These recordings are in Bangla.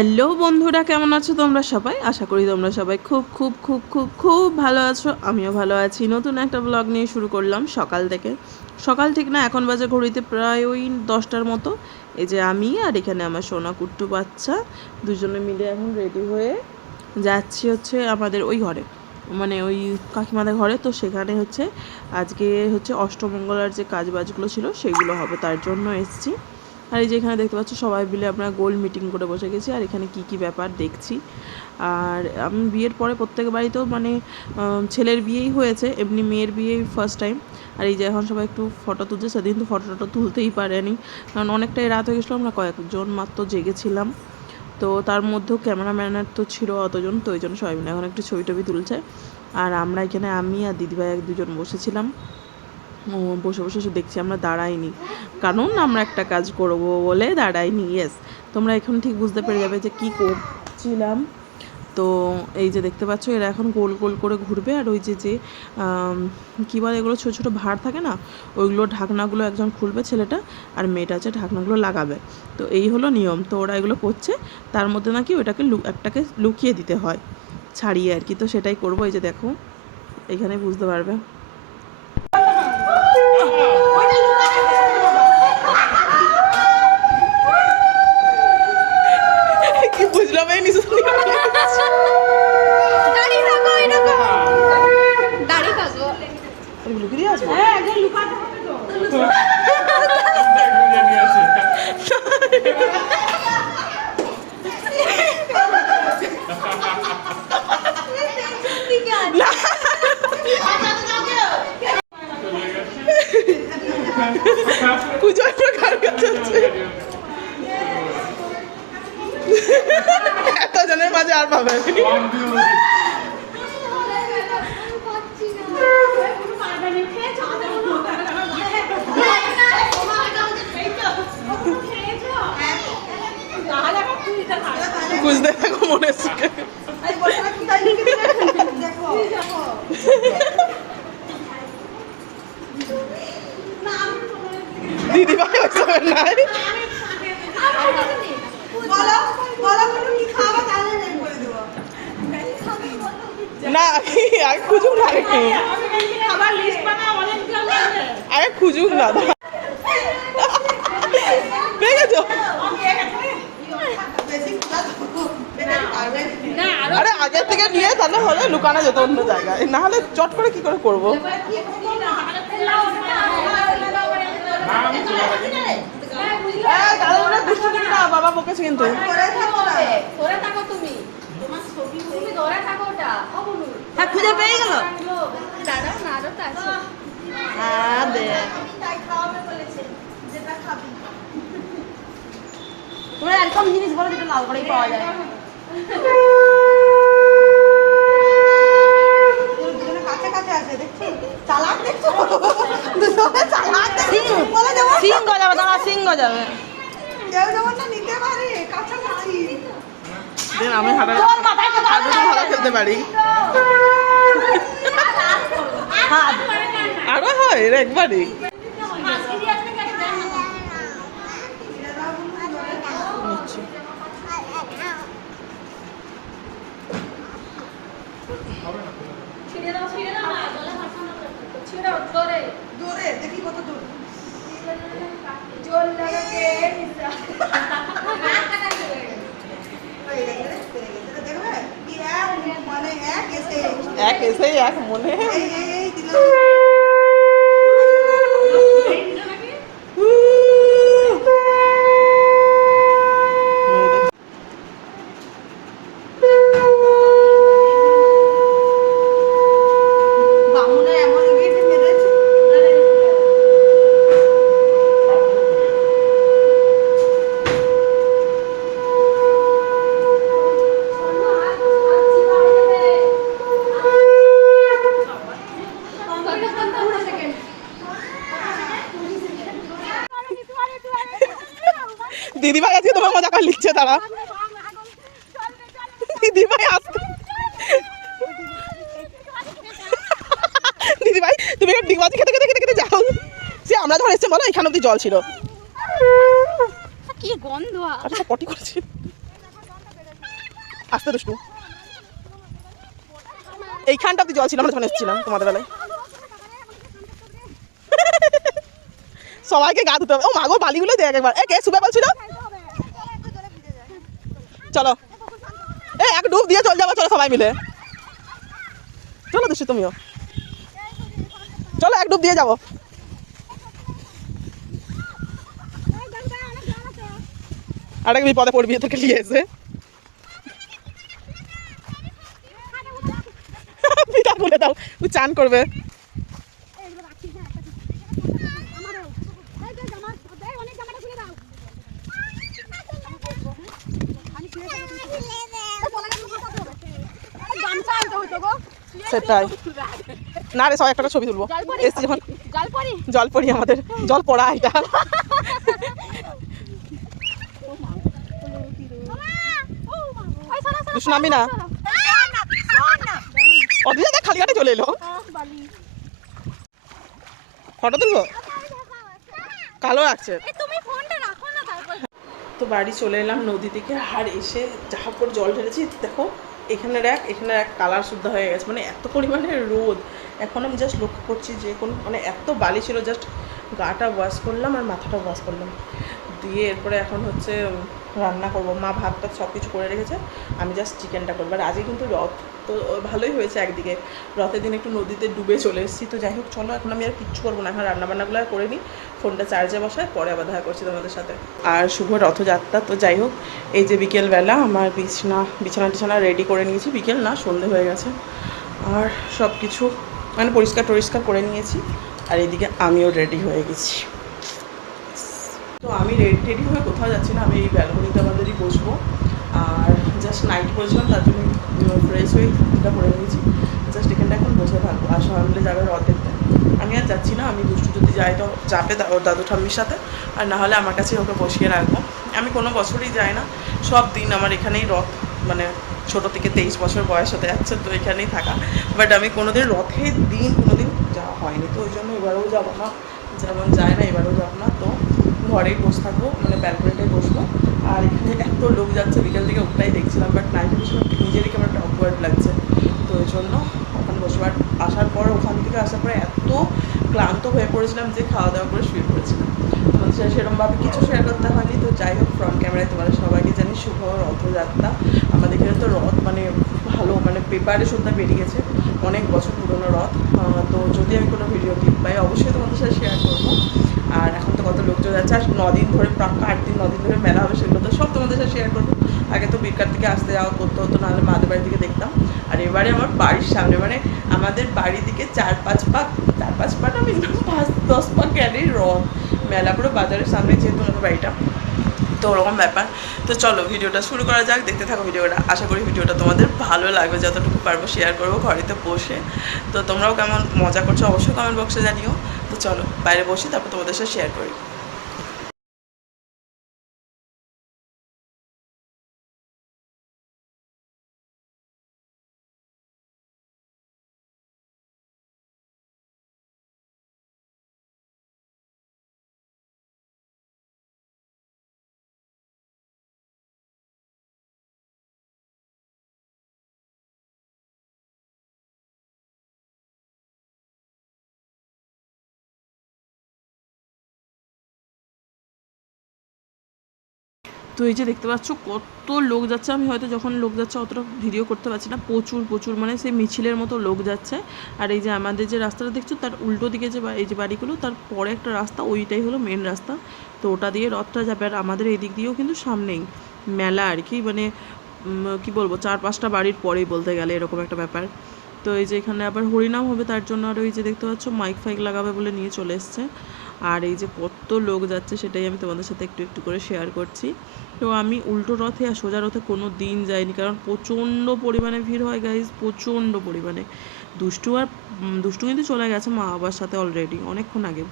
হ্যালো বন্ধুরা, কেমন আছো তোমরা সবাই? আশা করি তোমরা সবাই খুব খুব খুব খুব খুব ভালো আছো। আমিও ভালো আছি। নতুন একটা ব্লগ নিয়ে শুরু করলাম সকাল থেকে। সকাল ঠিক না, এখন বাজে ঘড়িতে প্রায় ওই দশটার মতো। এই যে আমি আর এখানে আমার সোনা কুট্টু বাচ্চা। দুজনে মিলে এখন রেডি হয়ে যাচ্ছি হচ্ছে আমাদের ওই ঘরে। মানে ওই কাকিমাদের ঘরে। তো সেখানে হচ্ছে আজকে হচ্ছে অষ্টমঙ্গলার যে কাজ বাজগুলো ছিল, সেগুলো হবে তার জন্য এসেছি। আর এই যে এখানে দেখতে পাচ্ছ, সবাই মিলে আমরা গোল মিটিং করে বসে গেছি, আর এখানে কি কি ব্যাপার দেখছি। আর আমি বিয়ের পরে প্রত্যেক বাড়িতেও মানে ছেলের বিয়েই হয়েছে, এমনি মেয়ের বিয়েই ফার্স্ট টাইম আর এই যে এখন সবাই একটু ফটো তুলছে, সেদিন তো ফটো টটো তুলতেই পারেনি। কারণ অনেকটাই রাত হয়ে গেছিল, আমরা কয়েকজন মাত্র জেগেছিলাম। তো তার মধ্যেও ক্যামেরাম্যানের তো ছিল অতজন, তো ওই জন্য সবাই মিলে এখন একটু ছবি টবি তুলছে। আর আমরা এখানে আমি আর দিদিভাই এক দুজন বসেছিলাম। বসে বসে দেখছি আমরা দাঁড়াইনি। কারণ আমরা একটা কাজ করব বলে দাঁড়াইনি ইয়েস তোমরা এখন ঠিক বুঝতে পেরে যাবে যে কি করছিলাম। তো এই যে দেখতে পাচ্ছ, এরা এখন গোল গোল করে ঘুরবে আর ওই যে যে কী বলে এগুলো, ছোটো ছোটো ভাঁড় থাকে না, ওইগুলো ঢাকনাগুলো একজন খুলবে ছেলেটা আর মেয়েটা হচ্ছে ঢাকনাগুলো লাগাবে। তো এই হলো নিয়ম, তো ওরা এগুলো করছে, তার মধ্যে নাকি ওইটাকে লু- একটাকে লুকিয়ে দিতে হয়, ছাড়িয়ে আর কি। তো সেটাই করব, এই যে দেখো, এখানে বুঝতে পারবে কি বুঝলাম এই নিচে দাঁড়িয়ে থাকো এরকম দাঁড়িয়ে থাকো লুকিয়ে দিয়ে আসব পুজোর প্রকার কাছে হচ্ছে এত জনের মাঝে আর পাবে বুঝতে থাকো মনে সুখে দিদি ভাই ওইসব নাই। আগে খুঁজুক না আগে আগে খুঁজুক না পেয়ে গেছো? আরে আগের থেকে নিয়ে তাহলে হলে লুকানো যেত অন্য জায়গায়। না হলে চট করে কি করে করব? না বাবা বকেছে কিন্তু। ধরে থাকো তুমি। তোমার ছবি তুমি ধরে থাকো ওটা। হ্যাঁ খুঁজে পেয়ে গেল? হ্যাঁ তোমরা একদম জিনিস বলো যেটা লাল করেই পাওয়া যায়। সিং গজাবে দাঁড়া সিং গজাবে। আমি হাঁটা খেলতে পারি হাত আরও হয় এর একবারই নিচ্ছি। ছিড়ে দাও ছিড়ে দাও না গলা ভাষা না ছিড়ে দাও জোরে জোর লাগাকে নিসা এক এসেই এক মনে। Bye. দিদিভাই আজকে তোমার মজা করে লিখছে তারা দিদিভাই আসতে দিদিভাই তুমি এখানে ডিগবাজি খেতে খেতে খেতে খেতে যাও। সে আমরা যখন এসছে বলো এখানে অব্দি জল ছিল। কি গন্ধ আরে? পটি করেছি। আসতে দুষ্টু। এইখানটা অব্দি জল ছিল আমরা যখন এসেছিলাম তোমাদের বেলায়। সবাইকে গা ধুতে হবে। ও মাগো বালিগুলো দেখ একবার। এ কে, সুবে বলছিল? চলো। এ, এক ডুব দিয়ে চল যাব, চলো সবাই মিলে। চলো দুষ্টু তুমিও। চলো, এক ডুব দিয়ে যাব। আরেক বিপদে পড়বি তোকে নিয়ে এসে। পিঠা খুলে দাও, ও চান করবে। সেটাই। না রে সবাই একটা ছবি তুলবো। এসছি যখন। জল পড়ি আমাদের। জল পড়া এটা। নামি না? অদিনে খালি ঘাটে চলে এলো। ফটো তুলবো? কালো আছে তো বাড়ি চলে এলাম নদী থেকে। আর এসে যাহা করে জল ঢেলেছি। দেখো এখানে এক এখানে এক কালার শুদ্ধ হয়ে গেছে। মানে এত পরিমাণে রোদ। এখন আমি জাস্ট লক্ষ্য করছি যে কোন মানে এত বালি ছিল জাস্ট গাটা ওয়াশ করলাম আর মাথাটা ওয়াশ করলাম। দিয়ে এরপরে এখন হচ্ছে রান্না করব। মা ভাতটা সব কিছু করে রেখেছে। আমি জাস্ট চিকেনটা করব। আর আজকে কিন্তু রথ। তো ভালোই হয়েছে একদিকে। রথের দিন একটু নদীতে ডুবে চলে এসেছি। তো যাই হোক, চলো এখন আমি আর কিচ্ছু করব না। এখন রান্নাবান্নাগুলো করে নিই ফোনটা চার্জে বসায়, পরে আবার দেখা করছি তোমাদের সাথে। আর শুভ রথযাত্রা। তো যাই হোক, এই যে বিকেলবেলা আমার বিছানা বিছানা টিছানা রেডি করে নিয়েছি। বিকেল না, সন্ধে হয়ে গেছে। আর সব কিছু মানে পরিষ্কার টরিষ্কার করে নিয়েছি। আর এদিকে আমিও রেডি হয়ে গেছি। তো আমি রেডি হয়ে কোথাও যাচ্ছি না। আমি এই ব্যালকনিতে আমাদেরই বসবো। আর জাস্ট নাইট করেছিলাম তার জন্য ফ্রেশ হয়ে এটা করে নিয়েছি। জাস্ট এখানটা এখন বসে থাকব আর সবাই মিলে যাবে দেখতে আমি আর যাচ্ছি না, আমি দুষ্টু যদি যাই তো যাবে ওর দাদু ঠাম্মির সাথে। আর না হলে আমার কাছে ওকে বসিয়ে রাখব। আমি কোনো বছরই যাই না। সব দিন আমার এখানেই রথ মানে ছোটো থেকে তেইশ বছর বয়স হতে যাচ্ছে, তো এখানেই থাকা। বাট আমি কোনোদিন রথের দিন কোনোদিন যাওয়া হয়নি। তো ওই জন্য এবারেও যাব না। যেমন যায় না, এবারেও যাব না। তো ঘরেই বসে থাকব মানে ব্যালকনিটাই বসবো। আর এখানে এত লোক যাচ্ছে, বিকেল থেকে ওটাই দেখছিলাম বাট নাইট বসে নিজেরই কেমন একটা অকওয়ার্ড লাগছে। তো ওই জন্য ওখানে বসে বাট আসার পর, ওখান থেকে আসার পরে এত ক্লান্ত হয়ে পড়েছিলাম যে খাওয়া দাওয়া করে শুয়ে পড়েছিলাম। সাথে সেরকমভাবে কিছু শেয়ার করতে হয়নি। তো যাই হোক ফ্রন্ট ক্যামেরায় তোমাদের সবাইকে জানি, শুভ রথযাত্রা। আমাদের এখানে তো রথ মানে ভালো মানে পেপারে সুদ্ধা বেরিয়ে গেছে, অনেক বছর পুরনো রথ। তো যদি আমি কোনো ভিডিও ক্লিপ পাই, অবশ্যই তোমাদের সাথে শেয়ার করব। আর এখন তো কত লোকজন যাচ্ছে, আর নদিন ধরে আট দিন নদিন ধরে মেলা হবে, সেগুলো তো সব তোমাদের সাথে শেয়ার করব। আগে তো বিকার থেকে আসতে যাওয়া করতে হতো, নাহলে মাদের বাড়ি থেকে দেখতাম। আর এবারে আমার বাড়ির সামনে মানে আমাদের বাড়ি থেকে চার পাঁচ পাক চার পাঁচ পাক আমি পাঁচ দশ পাক গেলেই রথ। মেলা পুরো বাজারের সামনে যেহেতু আমাদের বাড়িটা তো ওরকম ব্যাপার। তো চলো ভিডিওটা শুরু করা যাক, দেখতে থাকো ভিডিওটা। আশা করি ভিডিওটা তোমাদের ভালো লাগবে, যতটুকু পারব শেয়ার করব ঘরেতে বসে। তো তোমরাও কেমন মজা করছ অবশ্যই কমেন্ট বক্সে জানিও। তো চলো বাইরে বসি, তারপর তোমাদের সাথে শেয়ার করি। তো এই যে দেখতে পাচ্ছ, কত লোক যাচ্ছে। আমি হয়তো যখন লোক যাচ্ছে অতটা ভিডিও করতে পারছি না। প্রচুর প্রচুর মানে সেই মিছিলের মতো লোক যাচ্ছে। আর এই যে আমাদের যে রাস্তাটা দেখছ, তার উল্টো দিকে যে এই যে বাড়িগুলো, তার পরে একটা রাস্তা, ওইটাই হলো মেন রাস্তা। তো ওটা দিয়ে রথটা যাবে। আর আমাদের এই দিক দিয়েও কিন্তু সামনেই মেলা আর কি। মানে কি বলব, চার পাঁচটা বাড়ির পরেই বলতে গেলে এরকম একটা ব্যাপার। তো এই যে এখানে আবার হরিনাম হবে, তার জন্য আর ওই যে দেখতে পাচ্ছ মাইক ফাইক লাগাবে বলে নিয়ে চলে এসছে। আর এই যে কত লোক যাচ্ছে, সেটাই আমি তোমাদের সাথে একটু একটু করে শেয়ার করছি। তো আমি উল্টো রথে আর সোজা রথে কোনো দিন যাইনি, কারণ প্রচণ্ড পরিমাণে ভিড় হয় গাইজ প্রচণ্ড পরিমাণে। দুষ্টু আর দুষ্টু কিন্তু চলে গেছে মা বাবার সাথে অলরেডি অনেকক্ষণ আগে।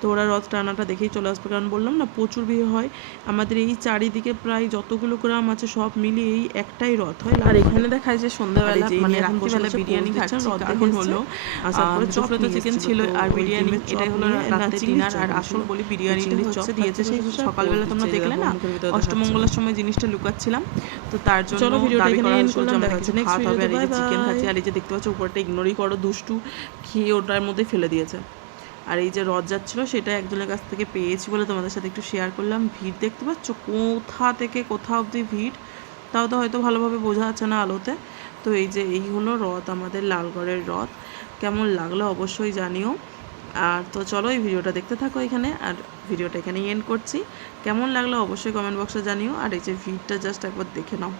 তো ওরা রথ টানাটা দেখেই চলে আসবে। কারণ বললাম না প্রচুর ভিড় হয়। আমাদের এই চারিদিকে প্রায় যতগুলো গ্রাম আছে সব মিলিয়ে এই একটাই রথ হয়। আর এখানে দেখায় যে সন্ধ্যাবেলা মানে রাত্রিবেলা বিরিয়ানি খাচ্ছেন রথ এখন হলো আসার পরে তো চিকেন ছিল আর বিরিয়ানি এটাই হলো রাতের ডিনার আর আসল বলি বিরিয়ানিটা হচ্ছে দিয়েছে সেই সকালবেলা তোমরা দেখলে না? অষ্টমঙ্গলার সময় জিনিসটা লুকাচ্ছিলাম তো তার জন্য চলো, ভিডিওটা এখানে যে করলাম, দেখা হচ্ছে next খাওয়াতে হবে আর ভিডিওতে, চিকেন খাচ্ছি আর এই যে দেখতে পাচ্ছ উপরটা ইগনোরই করো দুষ্টু খেয়ে ওটার মধ্যে ফেলে দিয়েছে। আর এই যে রথ যাচ্ছিল সেটা একজনের কাছ থেকে পেয়েছি বলে তোমাদের সাথে একটু শেয়ার করলাম। ভিড় দেখতে পাচ্ছ? কোথা থেকে কোথা অবধি ভিড়? তাও তো হয়তো ভালোভাবে বোঝা যাচ্ছে না আলোতে। তো এই যে এই হলো রথ, আমাদের লালগড়ের রথ। কেমন লাগল অবশ্যই জানিও। আর তো চলো এই ভিডিওটা দেখতে থাকো এখানে। আর ভিডিওটা এখানেই এন্ড করছি। কেমন লাগল অবশ্যই কমেন্ট বক্সে জানিও। আর এই যে ভিড়টা জাস্ট একবার দেখে নাও।